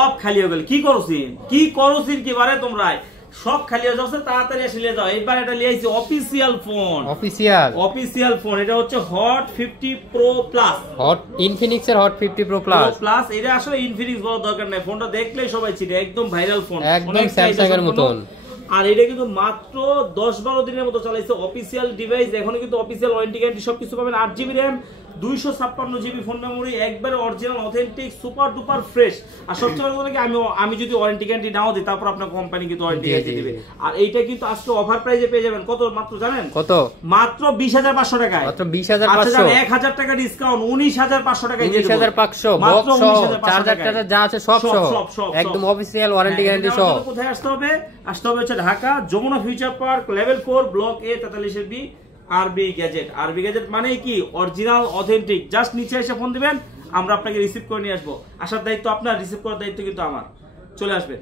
সব খালি হয়ে গেল। কি করছিস কি বারে তোমরা সব খালি হয়ে যাচ্ছে, তাড়াতাড়ি এসে নিয়ে যাও। এবার এটা নিয়ে আইছি অফিসিয়াল ফোন, এটা হচ্ছে hot 50 pro plus, hot Infinix এর হট 50 প্রো প্লাস। এটা আসলে ইনফিনিক্স বলার দরকার নাই, ফোনটা দেখলেই সবাই চিনে, একদম ভাইরাল ফোন, একদম স্যামসাং এর মতন। আর এটা কিন্তু মাত্র 10-12 দিনের মতো চালাইছে অফিসিয়াল ডিভাইস। এখনো কিন্তু অফিসিয়াল ওয়ারেন্টি গ্যারান্টি সবকিছু পাবেন। 8GB RAM, 256GB phone memory, একবারে original authentic super duper fresh. আর সবচেয়ে বড় কথা কি, আমি যদি ওয়ারেন্টি গ্যারান্টি নাও দিই, তারপর আপনার কোম্পানি কিন্তু ওয়ারেন্টি গ্যারান্টি দিবে। আর এইটা কিন্তু আজকে অফার প্রাইসে পেয়ে যাবেন। কত মাত্র জানেন? কত? মাত্র 20,500 টাকায়। মাত্র 20,500। 1000 টাকা ডিসকাউন্ট, 19,500 টাকায় দিয়ে দেব। 19,500 বক্স সহ, চার্জার টার্জার যা আছে সব সহ, একদম অফিসিয়াল ওয়ারেন্টি গ্যারান্টি সহ। কোথায় আসতে হবে? আসতে হবে হচ্ছে Dhaka Jamuna future park level 4 block A 43B আরবি গ্যাজেট মানে কি অরিজিনাল অথেন্টিক। জাস্ট নিচে এসে ফোন দিবেন, আমরা আপনাকে রিসিভ করে নিয়ে আসবো। আসার দায়িত্ব আপনার, রিসিভ করার দায়িত্ব কিন্তু আমার। চলে আসবেন।